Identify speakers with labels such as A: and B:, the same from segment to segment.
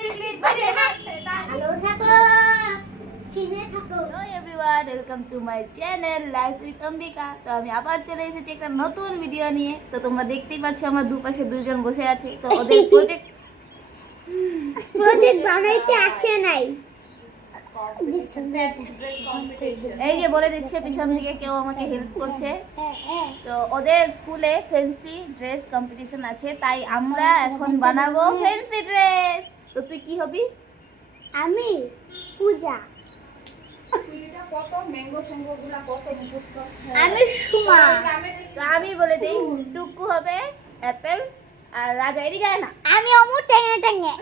A: ভালো থাকো চিনে থাকো
B: hello everyone welcome to my channel life with Ambika তো আমি আবার চলে এসেছি একটা নতুন ভিডিও নিয়ে। তো তোমরা দেখতেই পাচ্ছ আমার দুপাশে দুজন বসে আছে। তো ওদের প্রজেক্ট
A: প্রজেক্ট বানাইতে আসে নাই।
B: এই যে বলে দিচ্ছে পিছন থেকে কেউ আমাকে হেল্প করছে। তো ওদের স্কুলে ফ্যান্সি ড্রেস কম্পিটিশন আছে। তাই আমরা এখন বানাবো ফ্যান্সি ড্রেস তো তুই কি হবি?
A: আমি পূজা। আমি সুমা।
B: আমি বলে দিই টুকু হবে অ্যাপেল আর রাজা আয় না।
A: আমি অমু টেঙে টেঙে।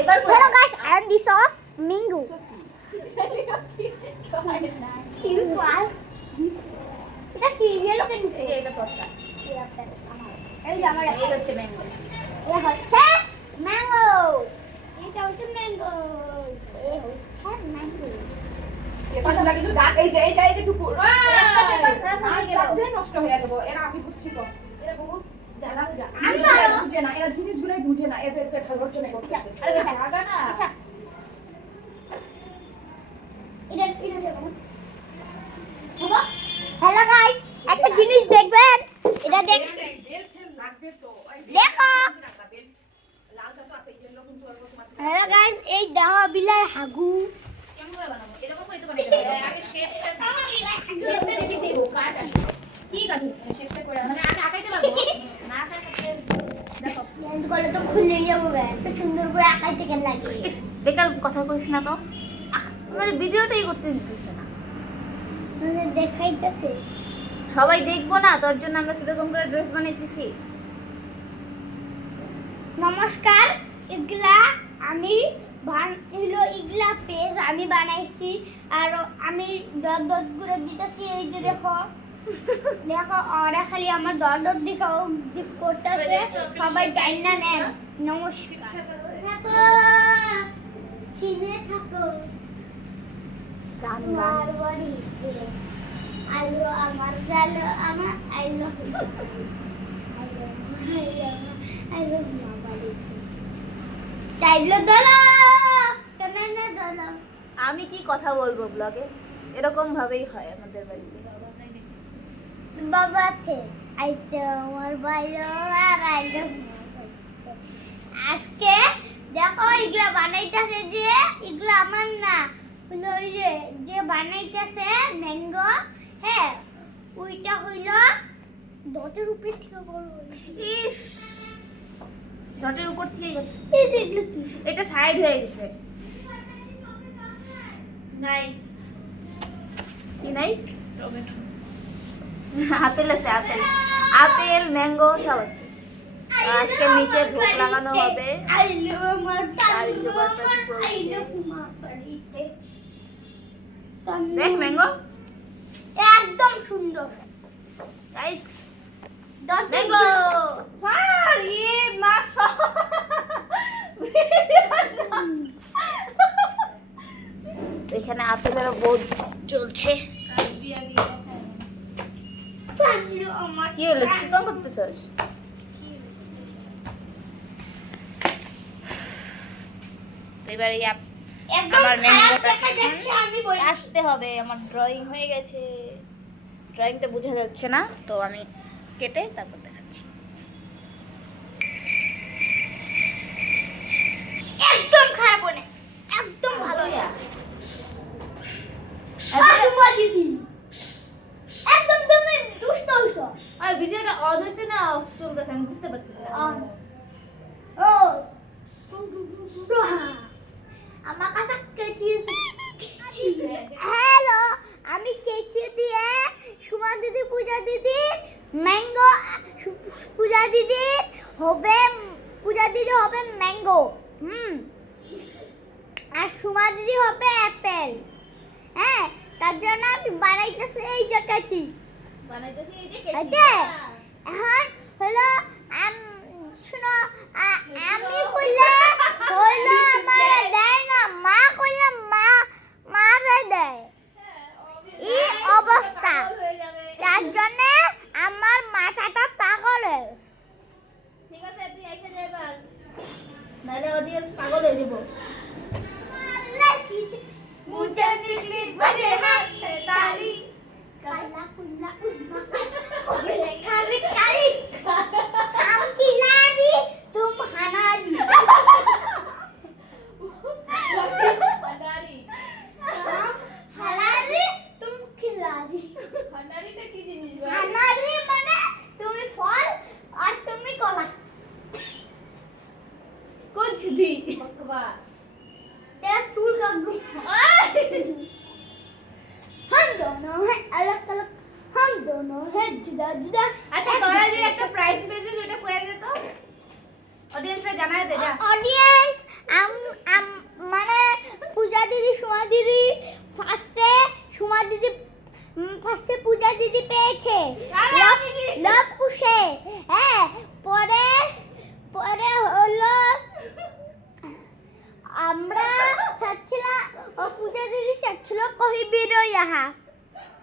B: এবার
A: হ্যালো গাইস আই এম দি সস মিঙ্গু এটা কি ইয়েলো কেন
B: এটা তোরটা
A: এই
B: এই হচ্ছে ম্যাঙ্গো
A: এটা হচ্ছে ম্যাঙ্গো এটা হচ্ছে ম্যাঙ্গো এই হচ্ছে ম্যাঙ্গো
C: নষ্ট হয়ে যাব। এরা আমি বুঝছি তো। এরা বহুত জানা।
A: আচ্ছা।
C: বুঝে না এরা জিনিসগুলোই বুঝে না। এদের যে খাবার জন্য করতেছে
B: আরে না
A: আচ্ছা এটা এটা দেখো হ্যালো গাইস একটা জিনিস দেখবেন এটা দেখ
C: লাগবে তো ওই
A: দেখো
C: লালটা তো আছে ইয়েলো কিন্তু অল্প তোমার
A: হ্যালো গাইস এই দেওয়া হাগু।
B: কেমন করে বানাবো। এরকম করে তো বানাইতে আগে শেপটা শেপটা দেখি দিব কাট আছে। ঠিক আছে শেপটা করে মানে আগে আঁকাইতে পারব না আঁকাইতে দেখো।
A: লেন্স করলে তো খুলে যাব বে সুন্দর করে আঁকাই থেকে লাগে।
B: ইস বেকার কথা কইস না তো মানে ভিডিওটাই করতে দিতেছে না।
A: মানে দেখাইতেছে।
B: সবাই দেখব না তোর জন্য আমরা কীরকম করে ড্রেস বানাইতেছি।
A: নমস্কার এগুলা আমি হলো এগুলা পেজ আমি বানাইছি আর আমি দর দর করে দিতেছি এই যে দেখো। দেখো ওরা খালি আমার দর দর দিকে করতেছে সবাই জানি না নেন। নমস্কার। থাকো চিনে থাকো। আমার আলো আমার গেল আমার আইলো আইলো মা বাড়িতে চাইলো দলো কেন না দলো
B: আমি কি কথা বলব ব্লগে এরকম ভাবেই হয় আমাদের বাড়িতে।
A: বাবাতে আইতো আমার বাইরে আর আইলো আজকে দেখো এগুলা বানাইতেছে যে এগুলো আমার না হলো ওই যে যে বানাইতেছে ম্যাঙ্গো হ্যাঁ ওইটা হইল দশের উপরে থেকে বড়
B: ইস! ডটের উপর থেকে
A: এই যে এগুলো কি?
B: এটা সাইড হয়ে গেছে। নাই। কি নাই? আপেল আছে আপেল। আপেল ম্যাঙ্গো সব আছে। আজকে নিচে ভোগ লাগানো হবে। দেখ ম্যাঙ্গো।
A: একদম সুন্দর।
B: গাইস ম্যাঙ্গো স্যার মা এখানে আপেলের বোধ চলছে
A: আমার
B: কি হলো? চিকন করতেছস? এবারে এই আমার ম্যাঙ্গোটা
A: আমি বলছি।
B: আসতে হবে আমার ড্রয়িং হয়ে গেছে। ড্রয়িংটা বোঝা যাচ্ছে না তো আমি কেটে তারপর দেখাচ্ছি
A: একদম খারাপ হয় না একদম ভালো না তোমার দিদি একদম তুমি দুষ্ট হইছো
B: আর ভিডিওটা অন হয়েছে না অফ চলতেছে আমি বুঝতে পারছি না
A: অন ও আমার কাছে কেচি হ্যালো আমি কেচি দিয়ে সুমা দিদি পূজা দিদি ম্যাঙ্গো পূজা দিদি হবে পূজা দিদি হবে ম্যাঙ্গো হুম আর সুমা দিদি হবে অ্যাপেল। হ্যাঁ তার জন্য আমি বানাইতেছি এই যে কেচি।
B: বানাইতেছি এই যে
A: এখন হলো আম শুনো আমি কইলে হইল আমার দেয় না মা কইলে মা মারে দেয়। এই অবস্থা। তার জন্য আমার মাথাটা পাগল হয়ে
B: ঠিক আছে তুই এসে যাইবার
D: নাহলে অডিয়েন্স পাগল হয়ে যাব।
C: तिकडे बजे हात ताली
A: काला कुल्ला उस्मा कोरे खाली काली हम खिलाड़ी। तुम हनारी हनारी तुम खिलाड़ी हनारी तो দিদি ফার্স্টে সুমা দিদি ফার্স্টে পূজা দিদি পেয়েছে? লব কুশে হ্যাঁ পরে পরে হলো আমরা সাচ্ছিলাম ও পূজা দিদি সাচ্ছিল কহি বিরো ইহা?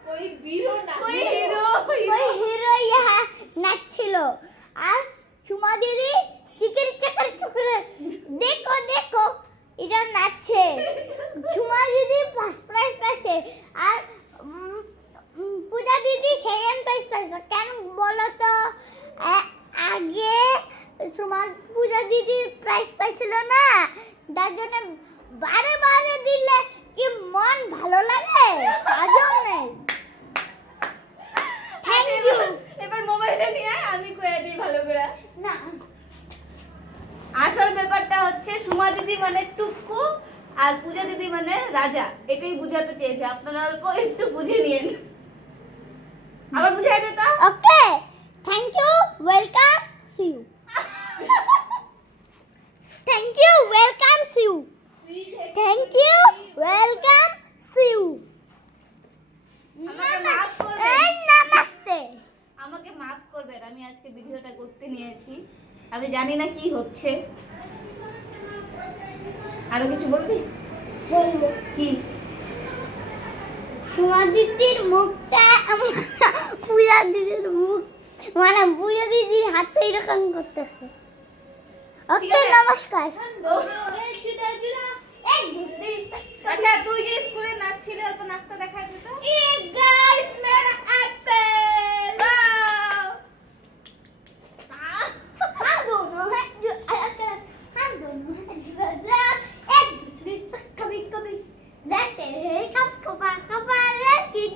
D: কই বিরো না।
A: কই হিরো কই হিরো ইহা? নাচছিল। আর সুমা দিদি চিকের চাকার চুকরে দেখো দেখো। এটা নাচছে। সুমা দিদি ফার্স্ট প্রাইজ পাইছে। আর পূজা দিদি সেকেন্ড প্রাইজ পাইছে। কেন বলো তো? আগে সুমা পূজা দিদি প্রাইজ পাইছিল না? তার জন্য বারে বারে দিলে কি মন ভালো লাগে? তার জন্যে থ্যাংক ইউ
D: এবার মোবাইলটা নিয়ে আয়, আমি কয়ে দিই ভালো করে
A: না
D: আসল ব্যাপারটা হচ্ছে সুমা দিদি মানে টুকু আর পূজা দিদি মানে রাজা এটাই বুঝাতে চেয়েছে। আপনারা অল্প একটু বুঝে নিন। আবার বুঝাই দে তো।
A: Okay thank you welcome see you thank you welcome see you thank you welcome see you namaste.
D: আমাকে মাফ করবেন আমি আজকে ভিডিওটা করতে নিয়েছি। আমি জানি না কি হচ্ছে। আরও কিছু বলবি?
A: বলব
D: কি?
A: সোমা দিদির মুখটা পূজা দিদির মুখ মানে পূজা দিদির হাতে এরকম করতেছে। ওকে নমস্কার।
D: আচ্ছা তুই যে স্কুলে নাচছিলি অল্প নাচটা
A: দেখা যেত guys Ben de hiç kapkaba kabarır
B: ki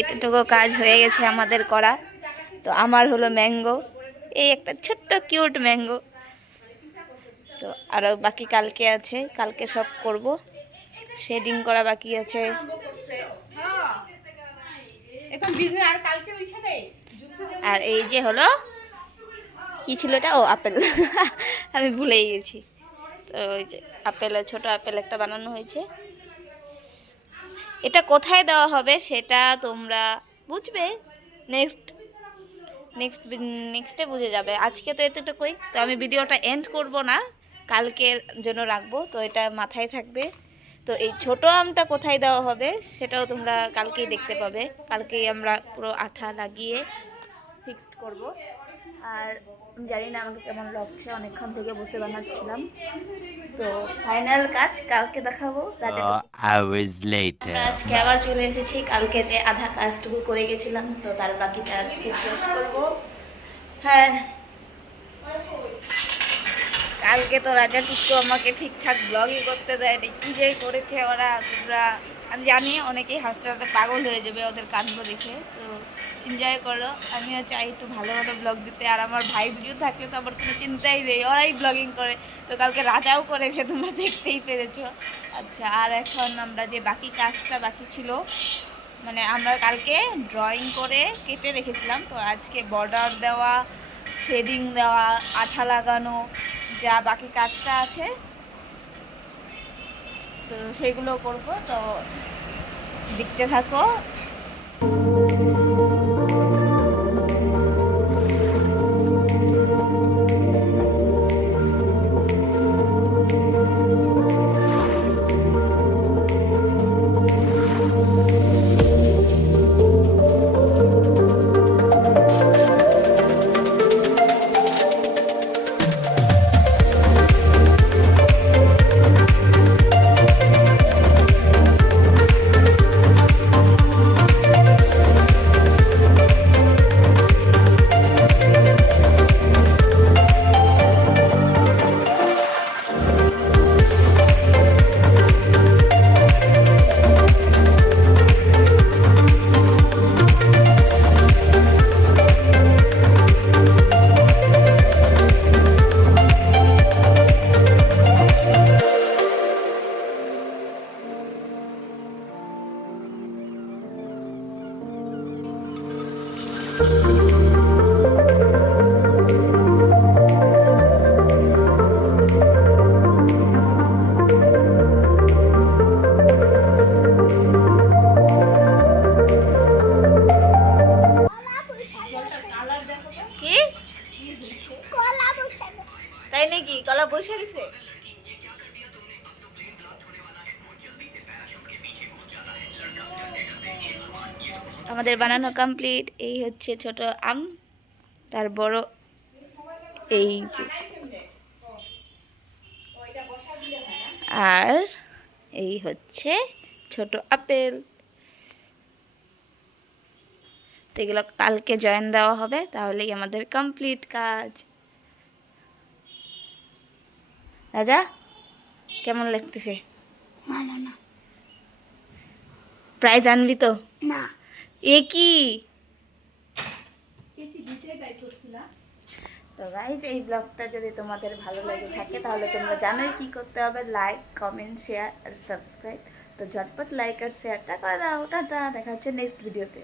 B: এতটুকু কাজ হয়ে গেছে আমাদের করা। তো আমার হলো ম্যাঙ্গো এই একটা ছোট্ট কিউট ম্যাঙ্গো। তো আরও বাকি কালকে আছে কালকে সব করব। শেডিং করা বাকি আছে।
C: আর
B: এই যে হলো কি ছিল এটা? ও আপেল। আমি ভুলেই গেছি। তো ওই যে আপেল ছোট আপেল একটা বানানো হয়েছে। এটা কোথায় দেওয়া হবে সেটা তোমরা বুঝবে। নেক্সট নেক্সট নেক্সটে বুঝে যাবে। আজকে তো এতটুকুই। তো আমি ভিডিওটা এন্ড করব না। কালকের জন্য রাখব। তো এটা মাথায় থাকবে। তো এই ছোট আমটা কোথায় দেওয়া হবে সেটাও তোমরা কালকেই দেখতে পাবে। কালকেই আমরা পুরো আঠা লাগিয়ে ফিক্সড করব। আর আমি জানি না আমাকে কেমন লাগছে অনেকক্ষণ থেকে বসে বানাচ্ছিলাম। তো ফাইনাল কাজ কালকে দেখাবো. আমরা আজকে আবার চলে এসেছি কালকে যে আধা কাজটুকু করে গেছিলাম তো তার বাকিটা আজকে শেষ করব। হ্যাঁ। কালকে তো রাজা টুকু আমাকে ঠিকঠাক ব্লগই করতে দেয়নি। কি যে করেছে ওরা, তোমরা, আমি জানি অনেকেই হাসতে হাসতে পাগল হয়ে যাবে ওদের কাণ্ড দেখে, তো এনজয় করো। আমিও চাই একটু ভালো ভালো ব্লগ দিতে। আর আমার ভাই ভিডিও থাকলে তো আমার কোনো চিন্তাই নেই, ওরাই ব্লগিং করে। তো কালকে রাজাও করেছে, তোমরা দেখতেই পেরেছ। আচ্ছা আর এখন আমরা যে বাকি কাজটা বাকি ছিল মানে আমরা কালকে ড্রয়িং করে কেটে রেখেছিলাম। তো আজকে বর্ডার দেওয়া শেডিং দেওয়া, আঠা লাগানো যা বাকি কাজটা আছে তো সেগুলো করব তো দেখতে থাকো। আমাদের বানানো কমপ্লিট এই হচ্ছে ছোট আম তার বড় এই যে। আর এই হচ্ছে ছোট আপেল। তো এগুলো কালকে জয়েন দেওয়া হবে তাহলেই আমাদের কমপ্লিট কাজ। রাজা কেমন লাগতেছে? প্রাইজ আনবি তো?
A: না।
B: এ কি? তো গাইজ এই ব্লগটা যদি তোমাদের ভালো লাগে থাকে তাহলে তোমরা জানোই কি করতে হবে। লাইক কমেন্ট শেয়ার আর সাবস্ক্রাইব তো ঝটপট লাইক আর শেয়ারটা করে দাও। টাটা দেখা হচ্ছে নেক্সট ভিডিওতে